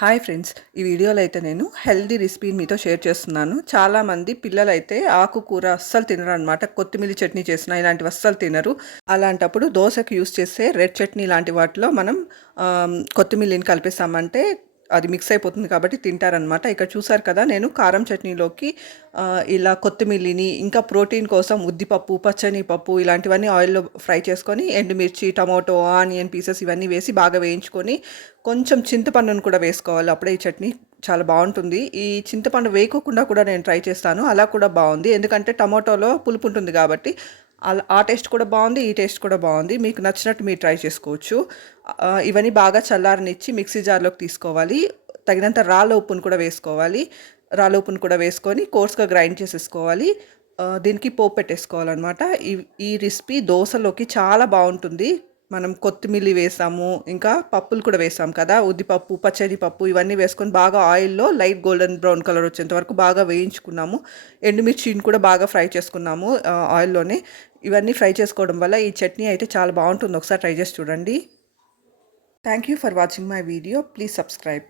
Hi friends, ఈ వీడియోలో అయితే నేను హెల్దీ రెసిపీ మీతో షేర్ చేస్తున్నాను. చాలామంది పిల్లలైతే ఆకుకూర అస్సలు తినరు అనమాట. కొత్తిమీర చట్నీ చేసిన ఇలాంటివి అస్సలు తినరు. అలాంటప్పుడు దోశకు యూస్ చేసే రెడ్ చట్నీ లాంటి వాటిలో మనం కొత్తిమీరని కలిపేసామంటే అది మిక్స్ అయిపోతుంది కాబట్టి తింటారనమాట. ఇక్కడ చూసారు కదా, నేను కారం చట్నీలోకి ఇలా కొత్తిమీరని ఇంకా ప్రోటీన్ కోసం ఉద్దిపప్పు, పచ్చని పప్పు ఇలాంటివన్నీ ఆయిల్లో ఫ్రై చేసుకొని ఎండుమిర్చి, టమాటో, ఆనియన్ పీసెస్ ఇవన్నీ వేసి బాగా వేయించుకొని కొంచెం చింతపండును కూడా వేసుకోవాలి. అప్పుడే ఈ చట్నీ చాలా బాగుంటుంది. ఈ చింతపండు వేయకోకుండా కూడా నేను ట్రై చేస్తాను. అలా కూడా బాగుంది, ఎందుకంటే టమాటోలో పులుపు ఉంటుంది కాబట్టి. అలా ఆ టేస్ట్ కూడా బాగుంది, ఈ టేస్ట్ కూడా బాగుంది. మీకు నచ్చినట్టు మీరు ట్రై చేసుకోవచ్చు. ఇవన్నీ బాగా చల్లారనిచ్చి మిక్సీ జార్లోకి తీసుకోవాలి. తగినంత రాళ్ళ ఉప్పును కూడా వేసుకోవాలి. రాళ్ళ ఉప్పును కూడా వేసుకొని కోర్స్గా గ్రైండ్ చేసేసుకోవాలి. దీనికి పోపు పెట్టేసుకోవాలన్నమాట. ఈ రెసిపీ దోశలోకి చాలా బాగుంటుంది. మనం కొత్తిమీర వేసాము, ఇంకా పప్పులు కూడా వేసాం కదా, ఉద్దిపప్పు, పచ్చనిపప్పు ఇవన్నీ వేసుకొని బాగా ఆయిల్లో లైట్ గోల్డెన్ బ్రౌన్ కలర్ వచ్చేంత వరకు బాగా వేయించుకున్నాము. ఎండుమిర్చిని కూడా బాగా ఫ్రై చేసుకున్నాము ఆయిల్లోనే. ఇవన్నీ ఫ్రై చేసుకోవడం వల్ల ఈ చట్నీ అయితే చాలా బాగుంటుంది. ఒకసారి ట్రై చేసి చూడండి. Thank you for watching my video. Please subscribe.